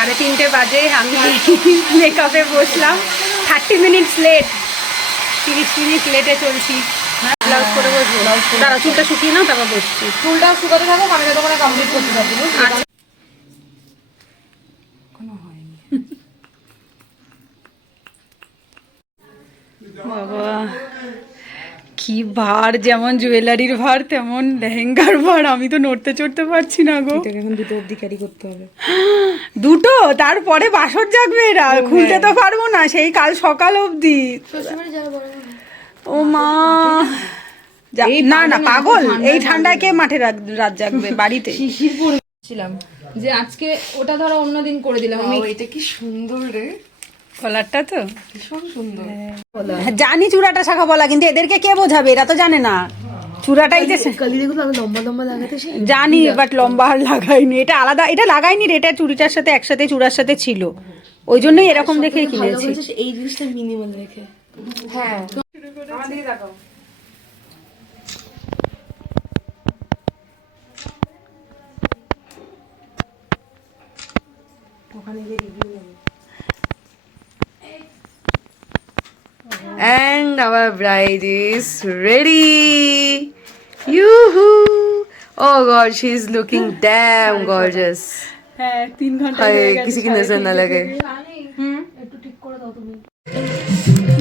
3:30 বাজে, আমি মেকআপে বসলাম। 30 মিনিটস লেট, 30 মিনিট লেটে চলছি। ব্লাউজ করে বসবো, দাঁড়া চুলটা শুকিয়ে নাও তারপর বসছি। চুলটা শুকাতে থাকো, আমি তোমার কমপ্লিট করতে থাকি। বাবা কি ভার, যেমন জুয়েলারির ভার তেমন লেহেঙ্গার ভার। আমি তো নড়তে চড়তে পারছি না গো। এখন 2টো অবধি ক্যারি করতে হবে। 2টো? তারপরে বাসর জাগবে এরা, খুলতে তো পারবো না সেই কাল সকাল অবধি। ও মা, না না পাগল, এই ঠান্ডায় কে মাঠে রাত জাগবে বাড়িতে? শিশির পড়েছিলাম যে আজকে ওটা ধরো অন্যদিন করে দিলাম। আমি এটা কি সুন্দর রে, কলারটা তো ভীষণ সুন্দর। জানি চূড়াটা শাখা বলা, কিন্তু এদেরকে কে বোঝাবে, এরা তো জানে না চূড়াটাই যে কালি দেখো লম্বা লম্বা লাগাতে জানি, বাট লম্বা আর লাগাইনি। এটা আলাদা, এটা লাগাইনি রে, এটা চুড়িটার সাথে একসাথে চূড়ার সাথে ছিল, ওই জন্যই এরকম দেখে কিনেছি। এই জিনিসটা মিনিমাল রেখে। হ্যাঁ আমার দিকে তাকাও। ওখানে গিয়ে রিভিউ নেব। And our bride is ready. Yoo-hoo! Oh God, she's looking damn gorgeous. হ্যাঁ 3 ঘন্টা हाय किसी की नजर ना लगे।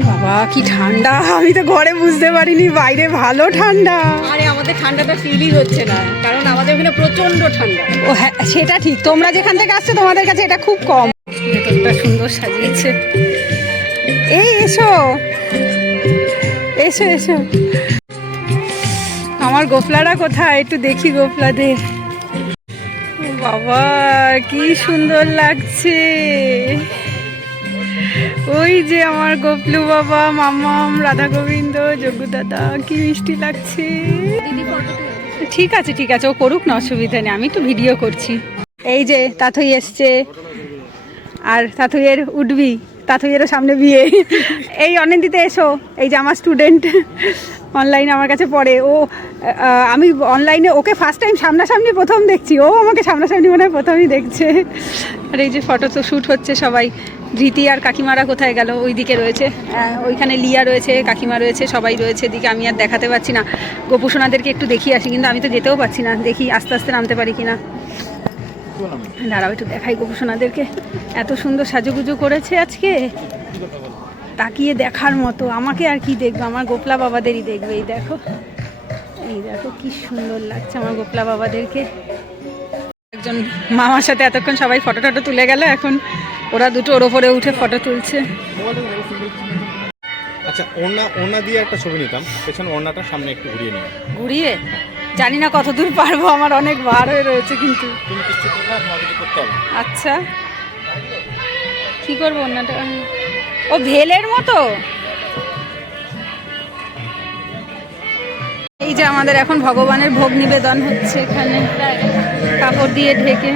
বাবা কি ঠান্ডা, আমি তো ঘরে বুঝতে পারিনি, বাইরে ভালো ঠান্ডা। আরে আমাদের ঠান্ডাটা ফিলই হচ্ছে না, কারণ আমাদের ওখানে প্রচন্ড ঠান্ডা। ও হ্যাঁ সেটা ঠিক, তোমরা যেখান থেকে আসছো তোমাদের কাছে এটা খুব কম। ভেতরটা সুন্দর সাজিয়েছে। এই এসো এসো এসো, আমার গোপলারা কোথায়, একটু দেখি গোপলাদের। ও বাবা কি সুন্দর লাগছে, ওই যে আমার গোপলু বাবা, মামাম, রাধা গোবিন্দ, যোগ্য দাদা, কি মিষ্টি লাগছে। ঠিক আছে ঠিক আছে, ও করুক না, অসুবিধা নেই, আমি তো ভিডিও করছি। এই যে তাথই এসছে, আর তাথইয়ের উঠবি, তাথইয়েরও সামনে বিয়ে। এই অনিন্দিতে এসো, এই যে আমার স্টুডেন্ট, অনলাইনে আমার কাছে পড়ে ও। আমি অনলাইনে ওকে ফার্স্ট টাইম সামনাসামনি প্রথম দেখছি, ও আমাকে সামনাসামনি মনে হয় প্রথমই দেখছে। আর এই যে ফটো তো শ্যুট হচ্ছে সবাই। ধৃতি আর কাকিমারা কোথায় গেল, ওই দিকে রয়েছে, ওইখানে লিয়া রয়েছে, কাকিমা রয়েছে, সবাই রয়েছে এদিকে। আমি আর দেখাতে পারছি না, গোপুসোনাদেরকে একটু দেখিয়ে আসি, কিন্তু আমি তো যেতেও পারছি না, দেখি আস্তে আস্তে নামতে পারি কিনা। দাঁড়াও একটু দেখাই গোপুসোনাদেরকে, এত সুন্দর সাজুগুজু করেছে আজকে, তাকিয়ে দেখার মতো। আমাকে আর কি দেখবে, আমার গোপলা বাবাদেরই দেখবে। এই দেখো, এই দেখো কি সুন্দর লাগছে আমার গোপলা বাবাদেরকে। একজন মামার সাথে এতক্ষণ সবাই ফটো টটো তুলে গেল, এখন ওরা দুটো ওর ওপরে উঠে ফটো তুলছে। আচ্ছা ওড়না দিয়ে একটা ছবি নিতাম, পেছনে ওড়নাটা সামনে একটু ঘুরিয়ে নিই। ঘুরিয়ে জানি না কতদূর পারবো, আমার অনেক বার হয়ে রয়েছে কিন্তু। তুমি কিছু করবে, তোমার কিছু করতে হবে। আচ্ছা কি করবো ওড়নাটা, ও ভেলের মতো। এই যে আমাদের এখন ভগবানের ভোগ নিবেদন হচ্ছে এখানে, কাপড় দিয়ে ঢেকে।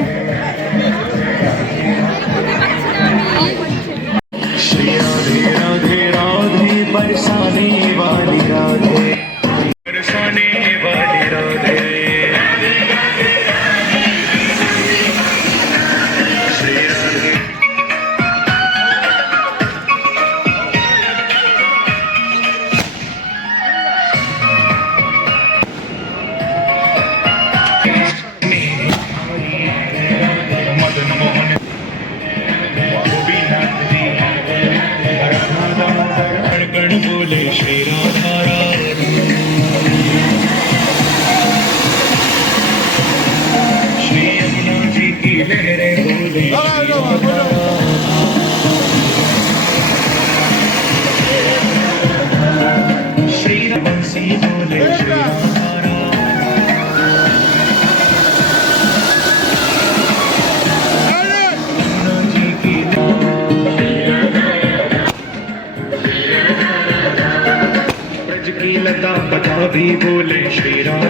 भी बोले श्री राधा।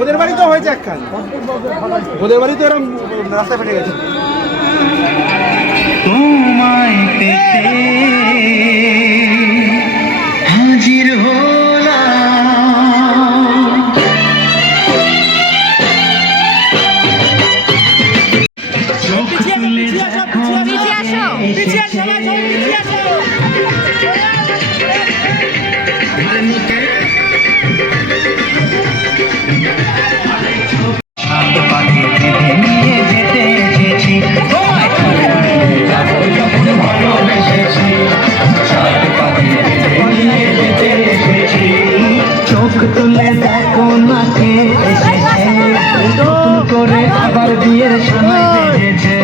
ওদের বাড়ি তো হয়েছে একখান, ওদের বাড়ি তো এরকম রাস্তা ফেটে গেছে। তোমায় পেতে চোখ তুলে দেখো না কে এসেছে, নতুন করে আবার বিয়ের সময় বেজেছে।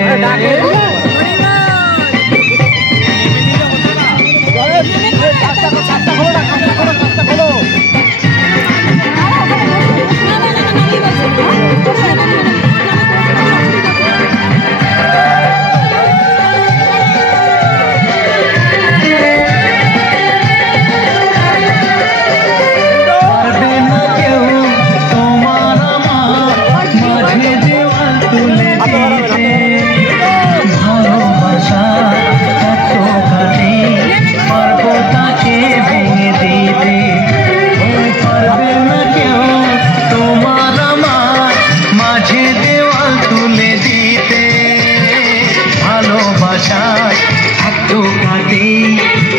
পারবে না কেউ তোমার আমার মাঝে দেওয়াল তুলে দিতে, ভালোবাসা এত কাটে পারবো তাকে ভেঙে দিতে। পারবে না কেউ তোমার আমার মাঝে দেওয়াল তুলে দিতে, ভালোবাসা এত কাটে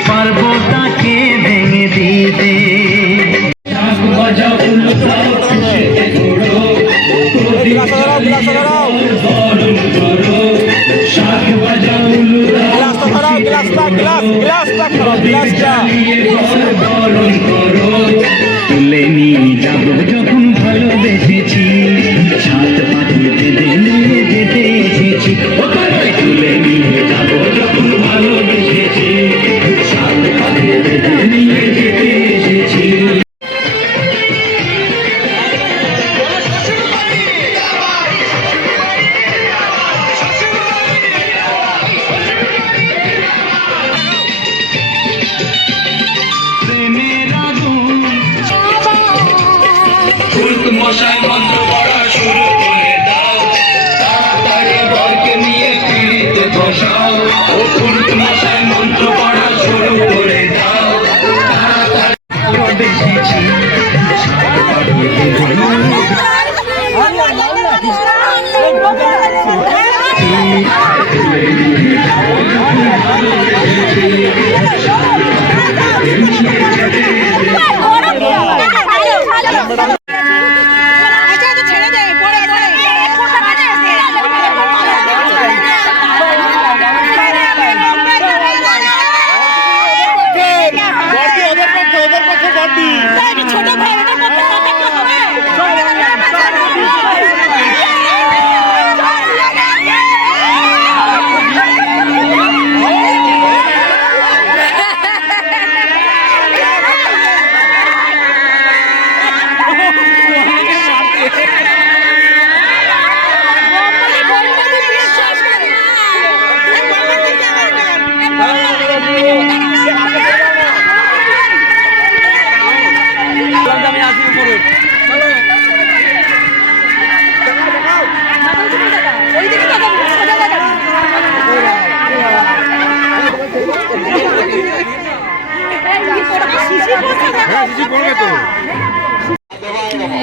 পারবো তাকে ভেঙে দিতে। তুলে নিয়ে যাবো যখন ভালোবেসেছি, সাত পাখিতে নিয়ে যেতে এসেছি। তুলে নিয়ে যাবো যখন ভালোবেসেছি, সাত পাখিতে নিয়ে যেতে এসেছি। প্রেমের আগুন মশাই মন্ত্র পড়া শুরু করে দাও, তাড়াতাড়ি বরকে নিয়ে পিড়িতে বসাও। ও ফুলক মশাই মন্ত্র পড়া শুরু করে দাও, ভালোবেসেছি, সাত পাখিতে ছোট ভাই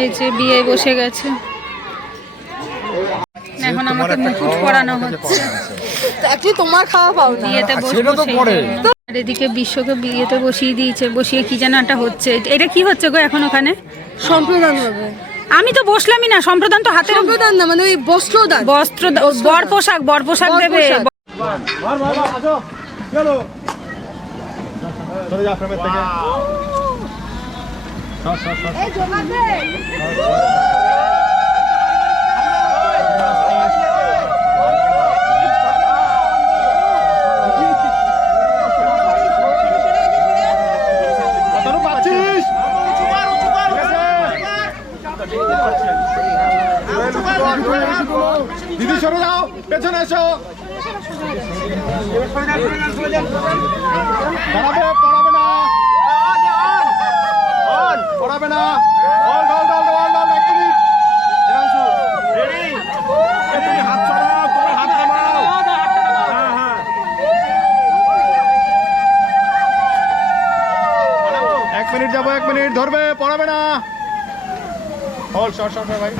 এই যে বিয়ে বসে গেছে, এখন আমাকে মুকুট পরানো হচ্ছে। তোমার খাওয়া পাও বিয়েতে বসবো সেই জন্য। আর এদিকে বিশ্বকে বিয়েতে বসিয়ে দিয়েছে, বসিয়ে কি যেন একটা হচ্ছে। এটা কি হচ্ছে গো এখন ওখানে? সম্প্রদান হবে। আমি তো বসলামই না, সম্প্রদান তো হাতে সম্প্রদান না, মানে ওই বস্ত্রদান। বস্ত্র বর পোশাক দেবে। চলে যা ফ্রেমের থেকে। দিদি সরে যাও, পেছনে এসো। পড়াবে না, পড়াবে না। হাত ছড়াও, তোমার হাত নামাও। হ্যাঁ, 1 মিনিট যাবো, 1 মিনিট ধরবে, পড়াবে না। হল শর্ট ভাই।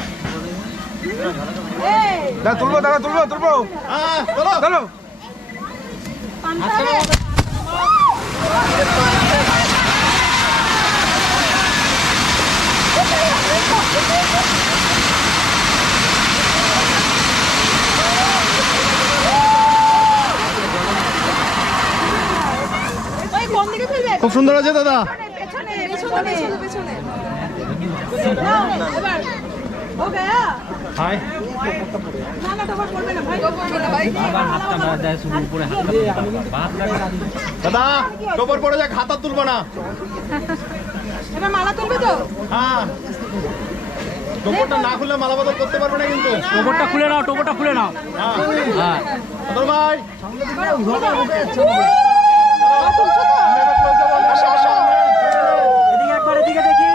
তুলবো, দাঁড়া তুলবো। চলো চলো। খুব সুন্দর আছে দাদা। হাই দাদা, টোপর পড়ে যাক, হাত তুলবো না। এবার মালা তুলবে তো? হ্যাঁ, টোপরটা না খুলে মালা বদল করতে পারবে না কিন্তু। টোপরটা খুলে নাও, টোপরটা খুলে নাও। হ্যাঁ হ্যাঁ, অতল ভাই, এদিকে একবার, এদিকে দেখি।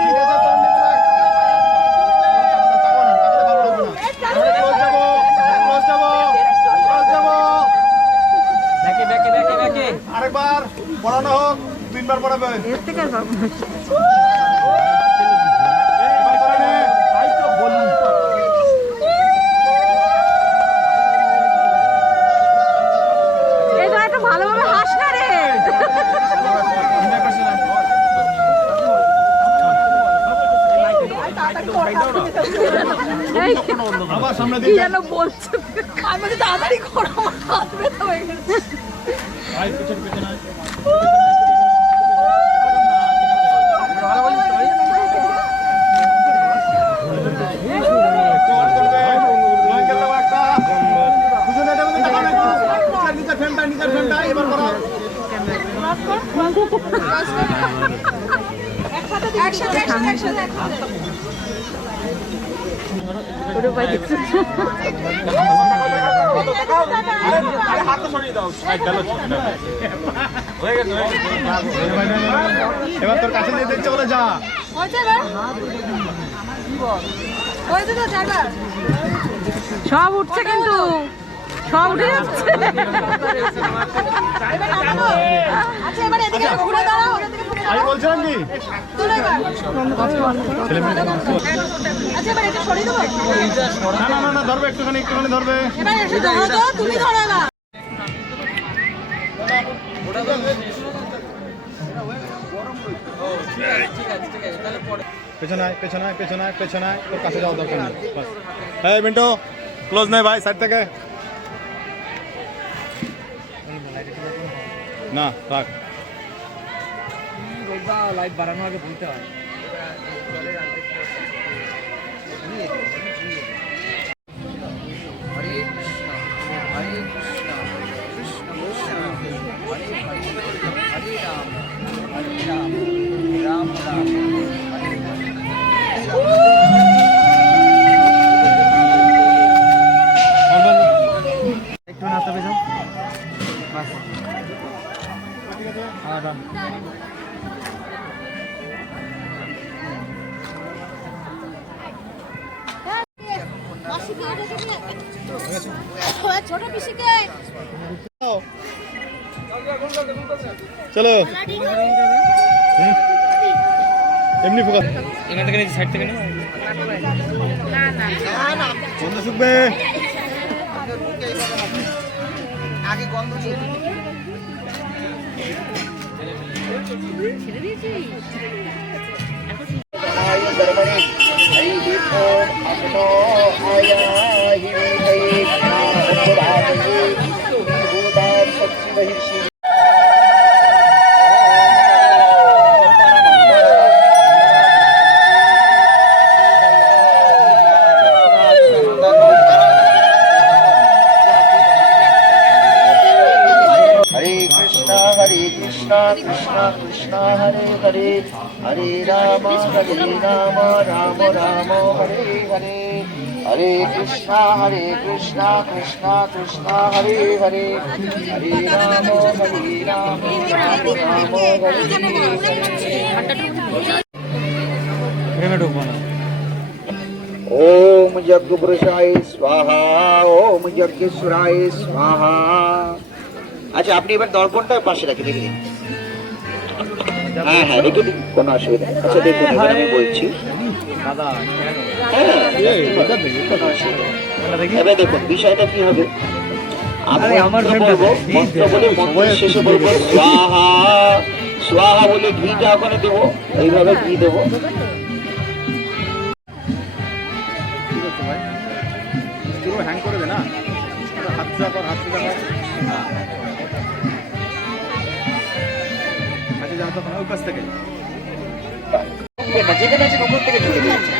ব্যাকে ব্যাকে ব্যাকে ব্যাকে। আরেকবার পড়ানো হোক, 3 বার পড়াবে। এবার করে নে। এটা একটু ভালোভাবে হাস না রে। আবার সামনে দিয়ে যেন বলছে আমি বলছি তাড়াতাড়ি করো, আমার হাত ব্যথা হয়ে গেছে। ভাই পিছন পিছন আয়। এবার তোর কাছে যেতে ইচ্ছে বলে যা। সব উঠছে কিন্তু, সব উঠে যাচ্ছে। আমি বলছিলাম কি না না না না, ধরবে একটুখানি, একটুখানি ধরবে। পেছনে আয়, পেছনে আয়, পেছনে আয়, পেছনে আয়, তোর কাছে যাওয়া দরকার নেই। এই মিন্টু, ক্লোজ নেই ভাই, সাইড থেকে না রাখ। লাইট বাড়ানোর আগে বলতে হয়। একটু নাচতে পেছাও। বাস। হ্যাঁ, ডান। চলো এমনি ফোকাস, এখান থেকে নিয়ে সাইড থেকে নিয়ে বন্ধু শুকবে। Krishna Krishna Krishna Hare Hare Hare Rama Rama Rama Hare Hare Hare Krishna Krishna Krishna Hare Hare Hare Rama Rama Hare Hare Om Yajnapurushaya Swaha Om Yajneswaraya Swaha। আচ্ছা আপনি এবার দর্পণটা পাশে রাখে দেখে দিন। হ্যাঁ হ্যাঁ রেখে দিন, কোনো অসুবিধা নেই। আচ্ছা দেখুন এবার আমি বলছি। হ্যাঁ কোনো অসুবিধা নেই। এবার দেখুন বিষয়টা কি হবে, আমি মন্ত্র বলবো, মন্ত্র বলে মন্ত্রের শেষে বলবো স্বাহা। স্বাহা বলে ঘিটা ওখানে দেবো, এইভাবে ঘি দেবো। হ্যাং করে দে না, হাত সোজা কর, হাত সোজা কর। হাতে যাও তখন ওই পাশ থেকে। যেখানে আছে উপর থেকে চলে যাচ্ছে।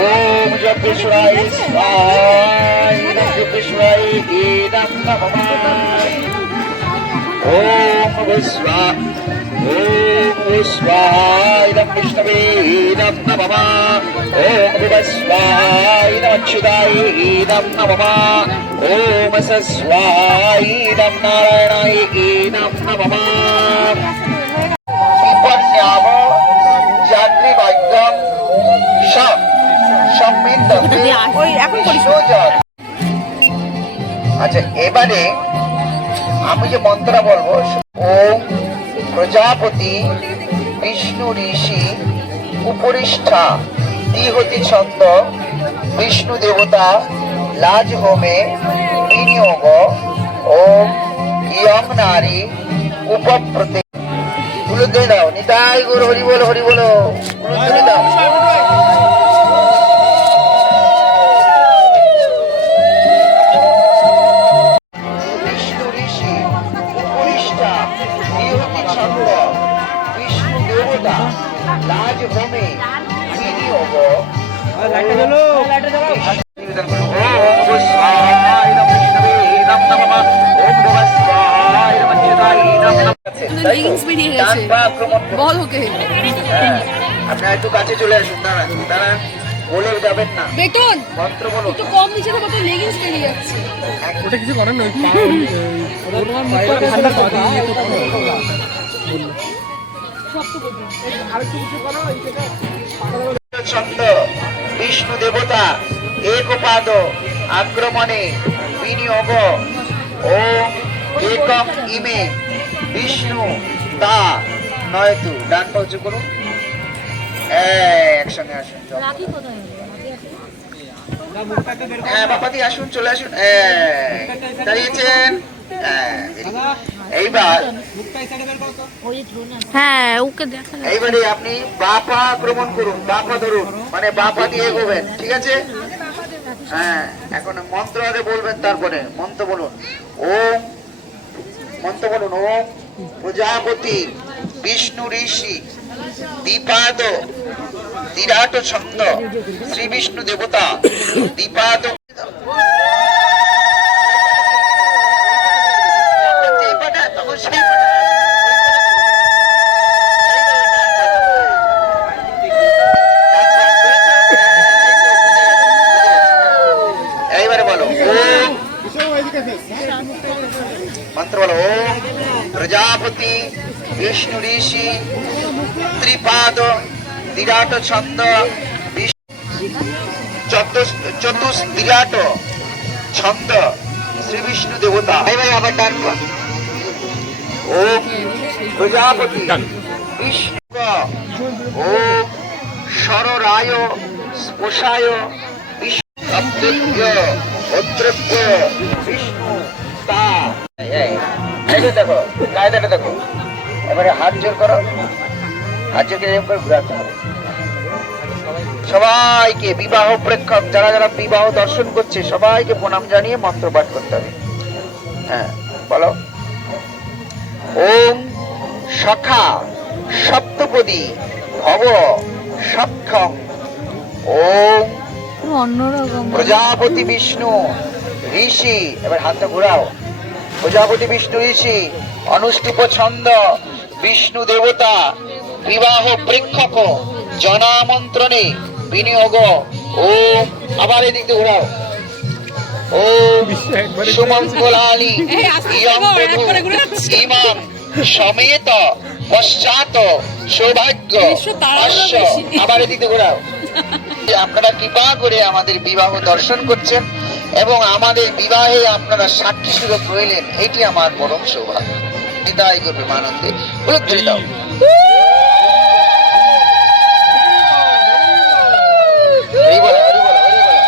ওম জগদীশ্বরায় স্বাহা, জগদীশ্বরায় ইদম নমঃ। ওম বিস্বা, ওম বিস্বাহায় ইদম বিষ্ণবে ইদম নমঃ। ওম বিস্বাহায় ইদম অচ্যুতায় ইদম নমঃ। ওম সস্বাহায় ইদম নারায়ণায় ইদম নমঃ। বিপন্যাম জাগ্রি বাক্যম আচ্ছা, এবারে আমি যে মন্ত্রটা বলবো, ওম প্রজাপতি বিষ্ণু ঋষি উপরিষ্ঠা দ্বিহতি ছন্দ বিষ্ণু দেবতা লাজ হোমে বিনিয়োগ ওম ইয়ং নারী উপপ্রতে। উলুধ্বনি দাও, নিতাই গৌর হরি বলো, হরি বলো, উলুধ্বনি দাও। বিষ্ণু ঋষি উপরিষ্ঠা দ্বিহতি ছন্দ বিষ্ণু দেবতা লাজ হোমে বিনিয়োগ বল ওকে। আপনারা একটু কাছে চলে আসুন, দাঁড়ান দাঁড়ান, বলে যাবেন না। বেতন মন্ত্র বলো। একটু কম নিচে কত লেগিংস বেরিয়ে যাচ্ছে। ওটা কিছু করেন না, ছন্দ বিষ্ণু দেবতা একপাদ আক্রমণে বিনিয়োগ ওম একম ইমে বিষ্ণু তা নয়তু। ডান পা উঁচু করুন, একসঙ্গে আসুন। হ্যাঁ বাপাদি আসুন, চলে আসুন, দাঁড়িয়েছেন। এইবার হ্যাঁ ওকে দেখা। এইবারে আপনি বাপা আক্রমণ করুন, বাপা ধরুন, মানে বাপা দিয়ে এগোবেন, ঠিক আছে? হ্যাঁ, এখন মন্ত্র আগে বলবেন, তারপরে মন্ত্র বলুন। ওম, মন্ত্র বলুন। ওম প্রজাপতি বিষ্ণু ঋষি দ্বিপাদ বিরাট ছন্দ শ্রী বিষ্ণু দেবতা দ্বিপাদ। এইবারে বলো ওম, মন্ত্র বলো। ওম প্রজাপতি বিষ্ণু ঋষি ত্রিপাদ বিরাট ছন্দ চতুর্বিরাট ছন্দ শ্রী বিষ্ণু দেবতা। এইবারে আবার ডান পা। ওম প্রজাপতি বিষ্ণু ওম সররায় স্পোষায় বিষ্ণু তা। দেখো কায়দাটা দেখো। এবারে হাত জোর করো, হাত জোর করে এরকম ঘুরাতে হবে। সবাইকে বিবাহ প্রেক্ষক যারা যারা বিবাহ দর্শন করছে সবাইকে প্রণাম জানিয়ে মন্ত্র পাঠ করতে হবে। হ্যাঁ বলো। ওম সখা সপ্তপদী ভব সক্ষম ওম প্রজাপতি বিষ্ণু ঋষি। এবার হাতটা ঘুরাও। প্রজাপতি বিষ্ণু ঋষি অনুষ্ঠিপ ছন্দ বিষ্ণু দেবতা বিবাহ প্রেক্ষক জনামন্ত্রণে বিনিয়োগ ওম। আবার এদিক দিয়ে ঘোরাও। ওম সুমঙ্গলানি ইয়ং বধূ ইমাম সমেত পশ্চাৎ সৌভাগ্য অশ্ব। আবার এদিক দিয়ে ঘোরাও। আপনারা কৃপা করে আমাদের বিবাহ দর্শন করছেন এবং আমাদের বিবাহে আপনারা সাক্ষী স্বরূপ রইলেন, এটি আমার পরম সৌভাগ্য। বিদায় করবে আনন্দে, উলুধ্বনি দাও। হরি বল, হরি বল, হরি বল।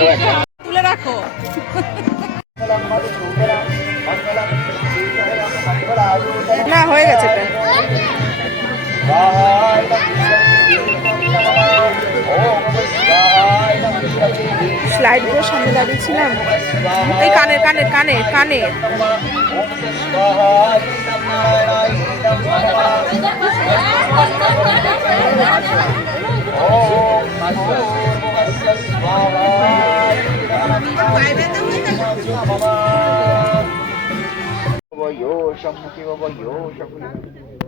আরো একটা তুলে রাখো। না হয়ে গেছে এটা। স্লাইড গুলো সামনে দাঁড়িয়েছিলাম, এই কানের কানের কানের কানের यो सम्मुखी यो शकुल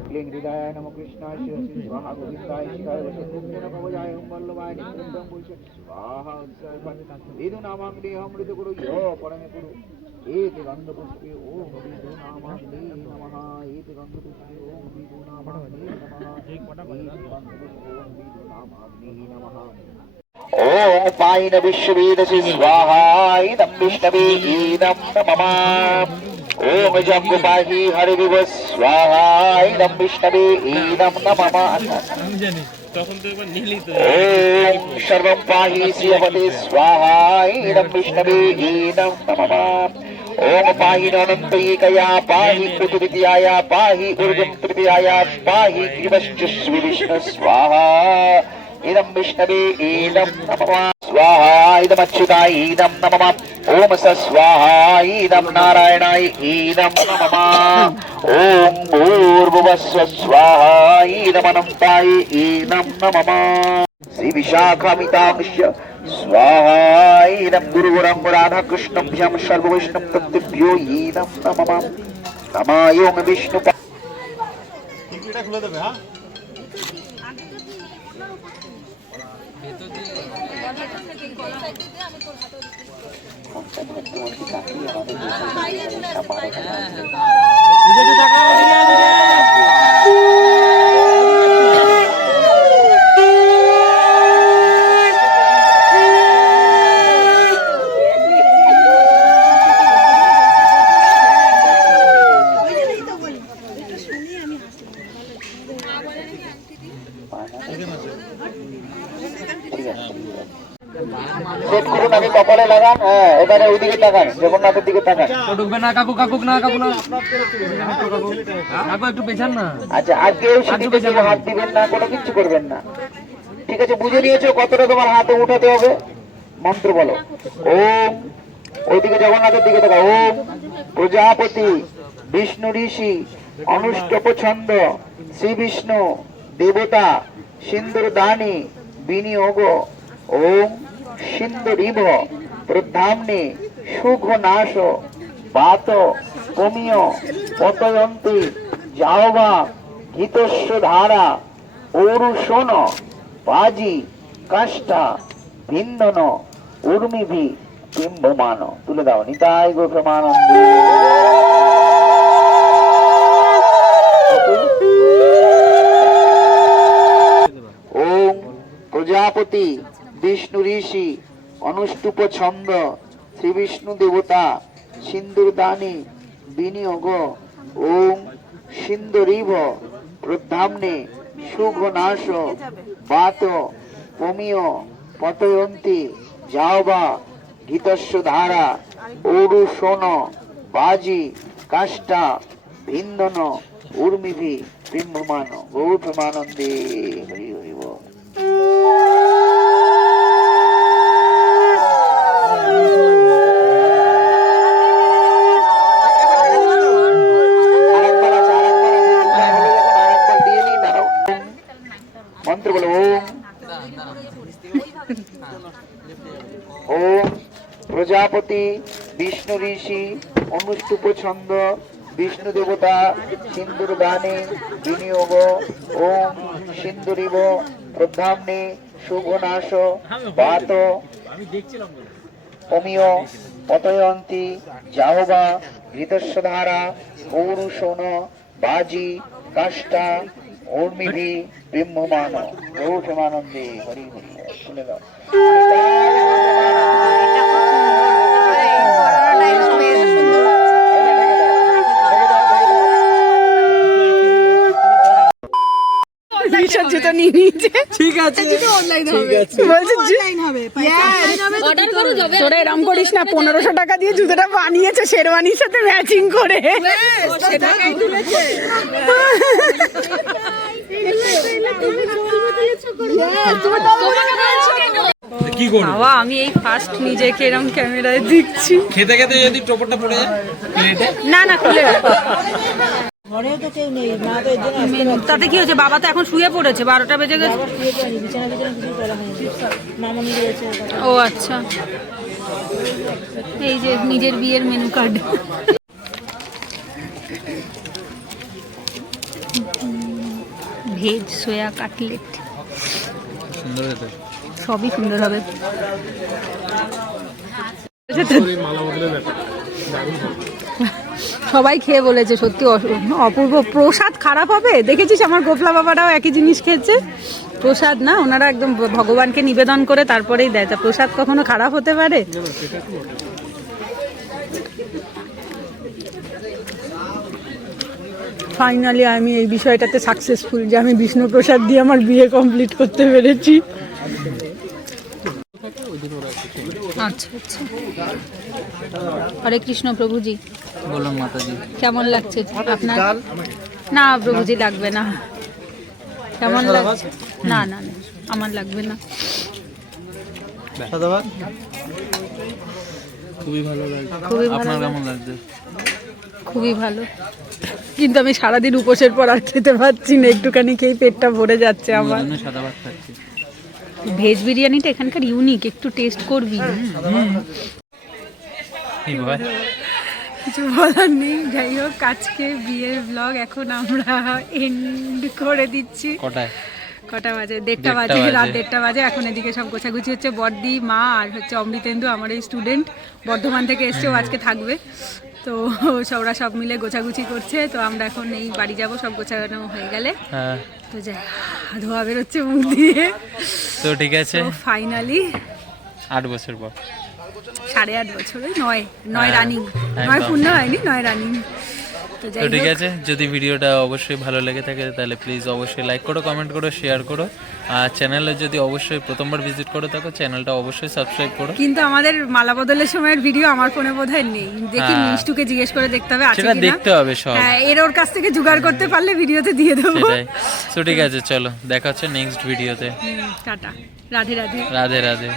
क्लीं हृदयाय नमो कृष्णाय शिरसि स्वाहा गोविन्दाय शिवाय वशेन्द्रेण भवजाय ओं वल्लभाय नित्यं पुरुषे स्वाहा वेदो नामाग्नि अमृत गुरु यो परमे गुरु एति गन्धपुष्पे ओं वेदो नामाग्नि नमः एति गन्धपुष्पे ओं वेदो नामाग्नि नमः एति गन्धपुष्पे ओं वेदो नामाग्नि नमः ओम पायिन विश्ववेदसि स्वाहा इदं विष्णवे इदं नमः ओम जम्बुपाहि हरिविव स्वाहा इदं विष्णवे इदं नमः আমি জানি তখন তো একবার নিলি তো ओम सर्वं पाहि श्रीयवते स्वाहा इदं विष्णवे इदं नमः ओम पाहि अनन्तैकया पाहि कुतुरित्याया पाहि ऊर्जं तृतीयाया पाहि कृपश्च विष्णु स्वाहा इदं विष्णवे इदं नमः स्वाहा इदमच्युताय इदं नमः ओम स स्वाहा इदं नारायणाय इदं नमः ओम भूर्भुवस्व स्वाहा इदमनन्ताय इदं नमः श्री विशाखामितांश्च स्वाहा इदं गुरुवरं राधाकृष्णभ्यां सर्ववैष्णव तत्भ्यो इदं नमः नमायों विष्णु টিকিটা খুলে দেবে হ্যাঁ সেট করুন আগে কপালে লাগান হ্যাঁ এবারে ওইদিকে তাকান জগন্নাথের দিকে তাকান ঢুকবে না কাকু কাকু না কাকু না কাকু একটু পেছান না আচ্ছা আর কেউ সিঁড়িতে গিয়ে হাত দিবেন না কোনো কিছু করবেন না ঠিক আছে বুঝে নিয়েছো কতটা তোমার হাতে উঠাতে হবে মন্ত্র বলো ওম ওইদিকে জগন্নাথের দিকে তাকাও ওম প্রজাপতি বিষ্ণু ঋষি অনুষ্টপ ছন্দ শ্রী বিষ্ণু দেবতা সিন্দুর দানি বিনিয়োগ ওম সিন্দুরিভ প্রধাম্নে সুঘ নাশ বাত কমিয় পতয়ন্তি যাওবা ঘিতস্য ধারা ঔরুষণ পাজি কাষ্টা ভিন্দন উর্মিভি বিম্বমান তুলে দাও নিতাই গো প্রমানন্দ ওম প্রজাপতি বিষ্ণু ঋষি অনুষ্টুপ ছন্দ শ্রী বিষ্ণু দেবতা সিন্দুর দানি বিনিয়োগ ওম সিন্দুরিভ প্রধাম্নে সুঘ নাশ বাত পমিয় পতয়ন্তি যাওবা গীতস্য ধারা ঔরুষণ বাজি কাষ্টা ভিন্দন উর্মিভি বিম্বমান গৌরমানন্দে হরি হরি বল মন্ত্র বলো ওম ওম প্রজাপতি বিষ্ণু ঋষি অনুষ্টুপ ছন্দ বিষ্ণু দেবতা সিন্দুর দানে বিনিয়োগ ওম সিন্দুরিব প্রধাম্নে শুভনাশ বাত অমিয় পতয়ন্তি যাহবা ঘৃতস্য ধারা পৌরুষণ বাজি কাষ্টা ঔর্মিভি বিম্বমান গৌরমানন্দে হরি হরি শুনে দাও বিসর্জিত নিয়ে নিয়েছে। ঠিক আছে অনলাইন হবে বলছে অর্ডার করো যাবে তোরা এরম করিস না, 1500 টাকা দিয়ে জুতোটা বানিয়েছে শেরওয়ানির সাথে ম্যাচিং করে। সেটাই তুলেছে কি করব? বাবা আমি এই ফার্স্ট নিজেকে এরম ক্যামেরায় দেখছি। খেতে খেতে যদি টোপরটা পড়ে যায় প্লেটে, না না খুলে রাখো। তাতে কি হয়েছে, বাবা তো এখন শুয়ে পড়েছে, 12টা বেজে গেছে। ও আচ্ছা, এই যে নিজের বিয়ের মেনু কার্ড। ভেজ সোয়া কাটলেট সুন্দর হতো। সবই সুন্দর হবে। সবাই খেয়ে বলেছে সত্যি অপূর্ব। প্রসাদ খারাপ হবে? দেখেছিস আমার গোপলা বাবারাও একই জিনিস খেয়েছে। প্রসাদ না, ওনারা একদম ভগবানকে নিবেদন করে তারপরেই দেয়, তা প্রসাদ কখনো খারাপ হতে পারে? ফাইনালি আমি এই বিষয়টাতে সাকসেসফুল যে আমি বিষ্ণু প্রসাদ দিয়ে আমার বিয়ে কমপ্লিট করতে পেরেছি। আচ্ছা আচ্ছা, হরে কৃষ্ণ প্রভুজি। বলুন মাতাজি। কেমন লাগছে আপনার? না প্রভুজি লাগবে না। কেমন লাগছে? না না না আমার লাগবে না। খুবই ভালো লাগছে। খুবই ভালো আপনার লাগছে। কেমন লাগছে? খুবই ভালো, কিন্তু আমি সারাদিন উপোসের পর আর খেতে পারছি না, একটুখানি খেয়ে পেটটা ভরে যাচ্ছে আমার। ওই জন্য সাদা ভাত খাচ্ছি। ভেজ বিরিয়ানিটা এখানকার ইউনিক, একটু টেস্ট করবি। কি ভাই? কিছু বলার নেই। যাই হোক, আজকে বিয়ের ব্লগ এখন আমরা এন্ড করে দিচ্ছি। কটায়? কটা বাজে? 1:30 বাজে, রাত 1:30 বাজে। এখন এদিকে সব গোছাগুছি হচ্ছে। বড়দি, মা আর হচ্ছে অমৃতেন্দু, আমার এই স্টুডেন্ট, বর্ধমান থেকে এসছে, ও আজকে থাকবে। তো ওরা সব মিলে গোছাগুছি করছে। তো আমরা এখন এই বাড়ি যাব, সব গোছানো হয়ে গেলে। হ্যাঁ তো যাই, ধোয়া বেরোচ্ছে মুখ দিয়ে। তো ঠিক আছে, তো ফাইনালি 8 বছর পর 8.5 বছরে 9 রানিং, একদম। 9 পূর্ণ হয়নি, 9 রানিং। তো যাই তো ঠিক হোক, আছে, যদি ভিডিওটা অবশ্যই ভালো লেগে থাকে তাহলে প্লিজ অবশ্যই লাইক করো, কমেন্ট করো, শেয়ার করো। আর চ্যানেলে যদি অবশ্যই প্রথমবার ভিজিট করো থাকো, চ্যানেলটা অবশ্যই সাবস্ক্রাইব করো। কিন্তু আমাদের মালা বদলের সময়ের ভিডিও আমার ফোনে বোধহয় নেই। দেখি হ্যাঁ। মিষ্টুকে জিজ্ঞেস করে দেখতে হবে আছে সেটা কিনা। দেখতে হবে সব। হ্যাঁ, এর ওর কাছ থেকে জোগাড় করতে পারলে ভিডিওতে দিয়ে দেবো। সেটাই। তো ঠিক আছে, চলো দেখা হচ্ছে নেক্সট ভিডিওতে। টাটা, রাধে রাধে। রাধে রাধে।